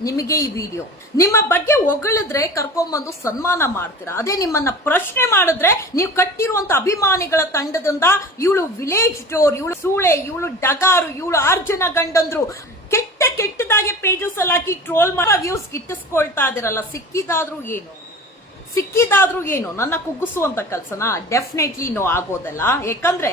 ನಿಮಗೆ ಈ ವಿಡಿಯೋ ನಿಮ್ಮ ಬಗ್ಗೆ ಹೊಗಳಿದ್ರೆ ಕರ್ಕೊಂಬಂದು ಸನ್ಮಾನ ಮಾಡ್ತೀರಾ? ಅದೇ ನಿಮ್ಮನ್ನ ಪ್ರಶ್ನೆ ಮಾಡಿದ್ರೆ ನೀವು ಕಟ್ಟಿರುವಂತ ಅಭಿಮಾನಿಗಳ ತಂಡದಿಂದ ಇವಳು ವಿಲೇಜ್ ಡೋರ್ ಇವಳು ಸೂಳೆ, ಇವಳು ಡಗಾರು, ಇವಳು ಆರ್ಜನ ಗಂಡಂದ್ರು ಕೆಟ್ಟ ಕೆಟ್ಟದಾಗೆ ಪೇಜಸ್ ಅಲ್ಲಿ ಹಾಕಿ ಟ್ರೋಲ್ ಮಾಡೋ ವ್ಯೂಸ್ ಗಿಟ್ಟಿಸ್ಕೊಳ್ತಾ ಇದಿರಲ್ಲ ಸಿಕ್ಕಿದಾದ್ರೂ ಏನು? ಸಿಕ್ಕಿದಾದ್ರೂ ಏನು? ನನ್ನ ಕುಗ್ಗಿಸುವಂತ ಕೆಲ್ಸನ? ಡೆಫಿನೆಟ್ಲಿ ನೋ ಆಗೋದಲ್ಲ. ಯಾಕಂದ್ರೆ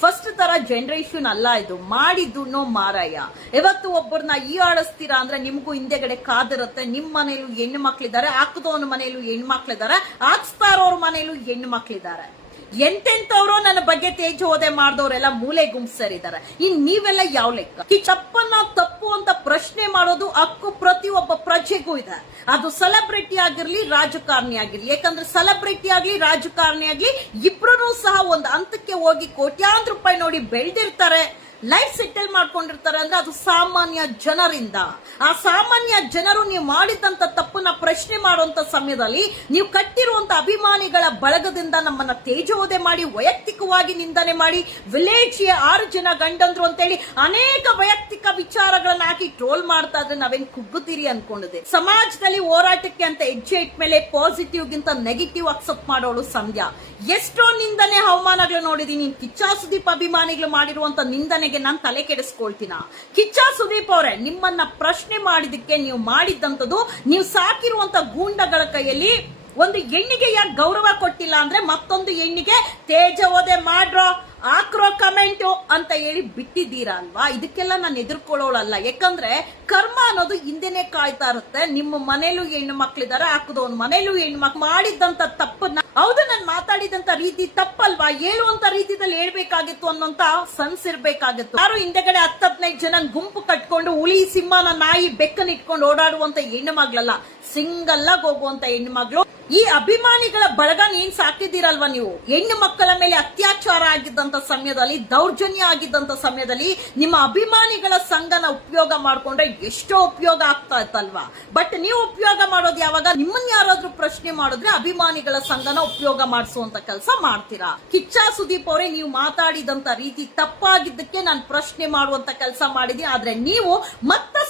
ಫಸ್ಟ್ ತರ ಜನರೇಷನ್ ಅಲ್ಲ ಇದು. ಮಾಡಿದ್ದು ನೋ ಮಾರಾಯ ಇವತ್ತು ಒಬ್ಬರನ್ನ ಈ ಆಡಿಸ್ತೀರಾ ಅಂದ್ರೆ ನಿಮಗೂ ಹಿಂದೆಗಡೆ ಕಾದಿರುತ್ತೆ. ನಿಮ್ ಮನೇಲೂ ಹೆಣ್ಣು ಮಕ್ಳಿದ್ದಾರೆ ಹಾಕದವನ ಮನೇಲೂ ಹೆಣ್ಣು ಮಕ್ಳಿದ್ದಾರೆ ಹಾಕ್ಸ್ತಾ ಇರೋರ್ ಮನೇಲೂ ಹೆಣ್ಣು ಮಕ್ಳಿದ್ದಾರೆ. ಎಂತೆಂತವ್ರು ನನ್ನ ಬಗ್ಗೆ ತೇಜೋದೆ ಮಾಡಿದವರೆಲ್ಲ ಮೂಲೆ ಗುಂಪಿಸರಿದ್ದಾರೆ ಇನ್ ನೀವೆಲ್ಲ ಯಾವ ಲೆಕ್ಕ? ಈ ತಪ್ಪನ್ನ ತಪ್ಪು ಅಂತ ಪ್ರಶ್ನೆ ಮಾಡೋದು ಹಕ್ಕು ಪ್ರತಿಯೊಬ್ಬ ಪ್ರಜೆಗೂ ಇದೆ. ಅದು ಸೆಲೆಬ್ರಿಟಿ ಆಗಿರ್ಲಿ, ರಾಜಕಾರಣಿ ಆಗಿರ್ಲಿ. ಯಾಕಂದ್ರೆ ಸೆಲೆಬ್ರಿಟಿ ಆಗ್ಲಿ, ರಾಜಕಾರಣಿ ಆಗ್ಲಿ ಇಬ್ರು ಸಹ ಒಂದು ಹಂತಕ್ಕೆ ಹೋಗಿ ಕೋಟ್ಯಾಂತರ ರೂಪಾಯಿ ನೋಡಿ ಬೆಳೆದಿರ್ತಾರೆ. ಲೈಫ್ ಸೆಟಲ್ ಮಾಡ್ಕೊಂಡಿರ್ತಾರೆ ಅಂದ್ರೆ ಅದು ಸಾಮಾನ್ಯ ಜನರಿಂದ. ಆ ಸಾಮಾನ್ಯ ಜನರು ನೀವು ಮಾಡಿದಂತ ತಪ್ಪನ್ನ ಪ್ರಶ್ನೆ ಮಾಡುವಂತ ಸಮಯದಲ್ಲಿ ನೀವು ಕಟ್ಟಿರುವಂತ ಅಭಿಮಾನಿಗಳ ಬಳಗದಿಂದ ನಮ್ಮನ್ನ ತೇಜೋದೆ ಮಾಡಿ, ವೈಯಕ್ತಿಕವಾಗಿ ನಿಂದನೆ ಮಾಡಿ ವಿಲೇಜ್ ಆರು ಜನ ಗಂಡಂದ್ರು ಅಂತೇಳಿ ಅನೇಕ ವೈಯಕ್ತಿಕ ವಿಚಾರಗಳನ್ನ ಹಾಕಿ ಟ್ರೋಲ್ ಮಾಡ್ತಾ ಇದ್ರೆ ನಾವೇನ್ ಕುಗ್ಗುತ್ತೀರಿ ಅನ್ಕೊಂಡಿದೆ ಸಮಾಜದಲ್ಲಿ ಹೋರಾಟಕ್ಕೆ ಅಂತ ಹೆಜ್ಜೆ ಇಟ್ಮೇಲೆ ಪಾಸಿಟಿವ್ ಗಿಂತ ನೆಗೆಟಿವ್ ಅಕ್ಸೆಪ್ಟ್ ಮಾಡೋಳು ಸಂಧ್ಯಾ. ಎಷ್ಟೋ ನಿಂದನೆ ಅವಮಾನಗಳು ನೋಡಿದೀನಿ. ಕಿಚ್ಚಾ ಸುದೀಪ್ ಅಭಿಮಾನಿಗಳು ಮಾಡಿರುವಂತ ನಿಂದನೆಗೆ ನಾನು ತಲೆ ಕೆಡಿಸ್ಕೊಳ್ತೀನ? ಕಿಚ್ಚ ಸುದೀಪ್ ಅವರೇ, ನಿಮ್ಮನ್ನ ಪ್ರಶ್ನೆ ಮಾಡಿದಕ್ಕೆ ನೀವು ಮಾಡಿದ್ದಂಥದ್ದು, ನೀವು ಸಾಕಿರುವಂತ ಗೂಂಡಗಳ ಕೈಯಲ್ಲಿ ಒಂದು ಹೆಣ್ಣಿಗೆ ಯಾಕೆ ಗೌರವ ಕೊಟ್ಟಿಲ್ಲ ಅಂದ್ರೆ ಮತ್ತೊಂದು ಹೆಣ್ಣಿಗೆ ತೇಜ ಓದೆ ಮಾಡ್ರೋ, ಹಾಕ್ರೋ ಕಮೆಂಟು ಅಂತ ಹೇಳಿ ಬಿಟ್ಟಿದ್ದೀರಾ ಅಲ್ವಾ? ಇದಕ್ಕೆಲ್ಲ ನಾನು ಎದುರ್ಕೊಳ್ಳೋಳಲ್ಲ. ಯಾಕಂದ್ರೆ ಕರ್ಮ ಅನ್ನೋದು ಹಿಂದೆನೆ ಕಾಯ್ತಾ ಇರುತ್ತೆ. ನಿಮ್ಮ ಮನೇಲೂ ಹೆಣ್ಣು ಮಕ್ಳಿದಾರೆ ಒಂದು ಮನೇಲೂ ಹೆಣ್ಣು ಮಕ್ಳು ಮಾಡಿದ್ದಂತ ತಪ್ಪನ್ನ ಹೌದು, ನಾನು ಮಾತಾಡಿದಂತ ರೀತಿ ತಪ್ಪಲ್ವಾ? ಹೇಳುವಂತ ರೀತಿಯಲ್ಲಿ ಹೇಳ್ಬೇಕಾಗಿತ್ತು ಅನ್ನೋಂತ ಸನ್ಸ್ ಇರ್ಬೇಕಾಗಿತ್ತು. ಯಾರು ಹಿಂದೆಗಡೆ ಹತ್ತ ಹದಿನೈದು ಜನ ಗುಂಪು ಕಟ್ಕೊಂಡು ಹುಳಿ ಸಿಂಹನ ನಾಯಿ ಬೆಕ್ಕನ್ ಇಟ್ಕೊಂಡು ಓಡಾಡುವಂತ ಹೆಣ್ಣು ಮಗ್ಳಲ್ಲ ಸಿಂಗಲ್ ಆಗಿ ಹೋಗುವಂತ ಹೆಣ್ಣು ಮಗಳು ಈ ಅಭಿಮಾನಿಗಳ ಬಳಗ ನೀನ್ ಸಾಕ್ತಿದ್ದೀರಲ್ವ ನೀವು? ಹೆಣ್ಣು ಮಕ್ಕಳ ಮೇಲೆ ಅತ್ಯಾಚಾರ ಆಗಿದ್ದಂತ ಸಮಯದಲ್ಲಿ, ದೌರ್ಜನ್ಯ ಆಗಿದ್ದಂತ ಸಮಯದಲ್ಲಿ ನಿಮ್ಮ ಅಭಿಮಾನಿಗಳ ಸಂಘನ ಉಪಯೋಗ ಮಾಡ್ಕೊಂಡ್ರೆ ಎಷ್ಟೋ ಉಪಯೋಗ ಆಗ್ತಾ ಇತ್ತಲ್ವಾ? ಬಟ್ ನೀವು ಉಪಯೋಗ ಮಾಡೋದು ಯಾವಾಗ? ನಿಮ್ಮನ್ನ ಯಾರಾದ್ರೂ ಪ್ರಶ್ನೆ ಮಾಡಿದ್ರೆ ಅಭಿಮಾನಿಗಳ ಸಂಘನ ಉಪಯೋಗ ಮಾಡಿಸುವಂತ ಕೆಲಸ ಮಾಡ್ತೀರಾ? ಕಿಚ್ಚ ಸುದೀಪ್ ಅವರೇ, ನೀವು ಮಾತಾಡಿದಂತ ರೀತಿ ತಪ್ಪಾಗಿದ್ದಕ್ಕೆ ನಾನು ಪ್ರಶ್ನೆ ಮಾಡುವಂತ ಕೆಲಸ ಮಾಡಿದೀನಿ ಆದ್ರೆ ನೀವು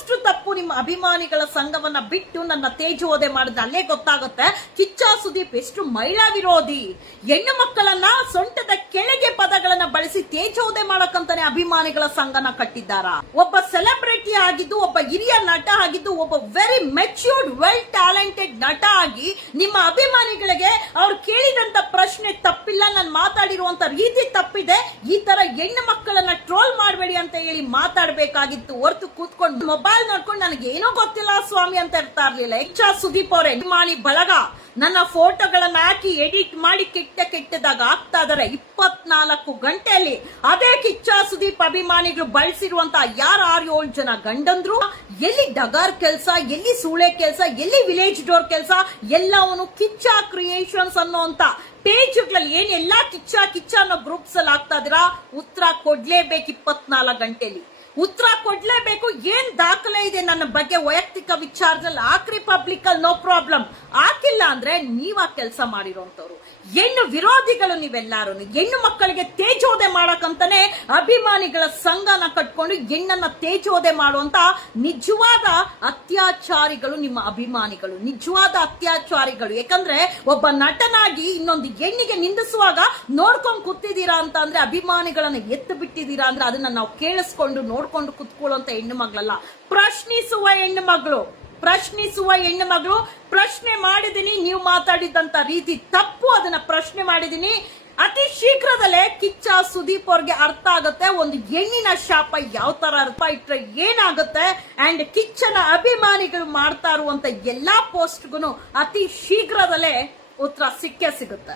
ಮತ್ತಷ್ಟು ತಪ್ಪು ನಿಮ್ಮ ಅಭಿಮಾನಿಗಳ ಸಂಘವನ್ನ ಬಿಟ್ಟು ನನ್ನ ತೇಜೋದೆ ಮಾಡಿದ್ರೆ ಅಲ್ಲೇ ಗೊತ್ತಾಗುತ್ತೆ. ಕಿಚ್ಚ ಸುದೀಪ್ ಎಷ್ಟು ಮಹಿಳಾ ವಿರೋಧಿ ಹೆಣ್ಣು ಮಕ್ಕಳನ್ನ ಸೊಂಟದ ಕೆಳಗೆ ಪದಗಳನ್ನ ಬಳಸಿ ತೇಜೋದೆ ಮಾಡಕ್ಕಂತಾನೆ ಅಭಿಮಾನಿಗಳ ಸಂಘನ ಕಟ್ಟಿದ್ದಾರ? ಒಬ್ಬ ಸೆಲೆಬ್ರಿಟಿ ಆಗಿದ್ದು, ಒಬ್ಬ ಹಿರಿಯ ನಟ ಆಗಿದ್ದು, ಒಬ್ಬ ವೆರಿ ಮೆಚ್ಯೂರ್ಡ್ ವೆಲ್ ಟ್ಯಾಲೆಂಟೆಡ್ ನಟ ಆಗಿ ನಿಮ್ಮ ಅಭಿಮಾನಿಗಳಿಗೆ ಅವ್ರು ಕೇಳಿದಂತ ಪ್ರಶ್ನೆ ತಪ್ಪಿಲ್ಲ, ನಾನು ಮಾತಾಡಿರುವಂತ ರೀತಿ ತಪ್ಪಿದೆ. ಈ ತರ ಹೆಣ್ಣು ಮಕ್ಕಳನ್ನ ಟ್ರೋಲ್ ಮಾಡಬೇಡಿ ಅಂತ ಹೇಳಿ ಮಾತಾಡ್ಬೇಕಾಗಿತ್ತು. ಹೊರತು ಕೂತ್ಕೊಂಡು ಮೊಬೈಲ್ ನೋಡ್ಕೊಂಡು ನನಗೆ ಏನೋ ಗೊತ್ತಿಲ್ಲ ಸ್ವಾಮಿ ಅಂತ ಇರ್ತಾ ಇರ್ಲಿಲ್ಲ ಆರ್ ಸುದೀಪ್ ಅವರೇ, ಅಭಿಮಾನಿ ಬಳಗ, ನನ್ನ ಫೋಟೋಗಳನ್ನ ಹಾಕಿ ಎಡಿಟ್ ಮಾಡಿ ಕೆಟ್ಟ ಕೆಟ್ಟದಾಗ ಆಗ್ತಾ ಇದಾರೆ ಇಪ್ಪತ್ನಾಲ್ಕು ಗಂಟೆಯಲ್ಲಿ. ಅದೇ ಕಿಚ್ಚ ಸುದೀಪ್ ಅಭಿಮಾನಿಗಳು ಬಳಸಿರುವಂತ ಯಾರು ಆರು ಏಳು ಜನ ಗಂಡಂದ್ರು? ಎಲ್ಲಿ ಡಗಾರ್ ಕೆಲಸ, ಎಲ್ಲಿ ಸೂಳೆ ಕೆಲಸ, ಎಲ್ಲಿ ವಿಲೇಜ್ ಡೋರ್ ಕೆಲಸ, ಎಲ್ಲವನ್ನು ಕಿಚ್ಚ ಕ್ರಿಯೇಷನ್ಸ್ ಅನ್ನೋಂತ ಪೇಜ್ಗಳಲ್ಲಿ ಏನ್ ಎಲ್ಲಾ ಕಿಚ್ಚ ಕಿಚ್ಚ ಅನ್ನೋ ಗ್ರೂಪ್ಸ್ ಅಲ್ಲಿ ಆಗ್ತಾ ಇದೀರಾ ಉತ್ತರ ಕೊಡ್ಲೇಬೇಕು ಇಪ್ಪತ್ನಾಲ್ಕು ಗಂಟೆಲಿ. ಉತ್ತರ ಕೊಡ್ಲೇಬೇಕು. ಏನ್ ದಾಖಲೆ ಇದೆ ನನ್ನ ಬಗ್ಗೆ? ವೈಯಕ್ತಿಕ ವಿಚಾರದಲ್ಲಿ ಹಾಕ್ರಿ ಪಬ್ಲಿಕ್ ಅಲ್ಲಿ ನೋ ಪ್ರಾಬ್ಲಮ್. ಹಾಕಿಲ್ಲ ಅಂದ್ರೆ ನೀವ್ ಕೆಲಸ ಮಾಡಿರೋಂಥವ್ರು. ಹೆಣ್ಣು ವಿರೋಧಿಗಳು ನೀವೆಲ್ಲಾರು ಹೆಣ್ಣು ಮಕ್ಕಳಿಗೆ ತೇಜೋದೆ ಮಾಡಕ್ಕಂತಾನೆ ಅಭಿಮಾನಿಗಳ ಸಂಘನ ಕಟ್ಕೊಂಡು ಹೆಣ್ಣನ್ನ ತೇಜೋದೆ ಮಾಡುವಂತ ನಿಜವಾದ ಅತ್ಯಾಚಾರಿಗಳು ನಿಮ್ಮ ಅಭಿಮಾನಿಗಳು. ನಿಜವಾದ ಅತ್ಯಾಚಾರಿಗಳು. ಯಾಕಂದ್ರೆ ಒಬ್ಬ ನಟನಾಗಿ ಇನ್ನೊಂದು ಹೆಣ್ಣಿಗೆ ನಿಂದಿಸುವಾಗ ನೋಡ್ಕೊಂಡು ಕೂತಿದ್ದೀರಾ ಅಂತ ಅಂದ್ರೆ ಅಭಿಮಾನಿಗಳನ್ನ ಎತ್ತು ಬಿಟ್ಟಿದ್ದೀರಾ ಅಂದ್ರೆ ಅದನ್ನ ನಾವು ಕೇಳಿಸ್ಕೊಂಡು ನೋಡ್ಕೊಂಡು ಕುತ್ಕೊಳ್ಳುವಂತ ಹೆಣ್ಣು ಮಗಳಲ್ಲ. ಪ್ರಶ್ನಿಸುವ ಹೆಣ್ಣು ಮಗಳು, ಪ್ರಶ್ನಿಸುವ ಹೆಣ್ಣು ಮಗಳು, ಪ್ರಶ್ನೆ ಮಾಡಿದೀನಿ ನೀವು ಮಾತಾಡಿದಂತ ರೀತಿ ತಪ್ಪು ಅದನ್ನ ಪ್ರಶ್ನೆ ಮಾಡಿದೀನಿ ಅತಿ ಶೀಘ್ರದಲ್ಲೇ ಕಿಚ್ಚ ಸುದೀಪ್ ಅವ್ರಿಗೆ ಅರ್ಥ ಆಗುತ್ತೆ, ಒಂದು ಹೆಣ್ಣಿನ ಶಾಪ ಯಾವ ತರ ಅರ್ಥ ಇಟ್ರೆ ಏನಾಗುತ್ತೆ ಅಂಡ್ ಕಿಚ್ಚನ ಅಭಿಮಾನಿಗಳು ಮಾಡ್ತಾ ಇರುವಂತ ಎಲ್ಲಾ ಪೋಸ್ಟ್ಗೂ ಅತಿ ಶೀಘ್ರದಲ್ಲೇ ಉತ್ತರ ಸಿಕ್ಕೇ ಸಿಗುತ್ತೆ.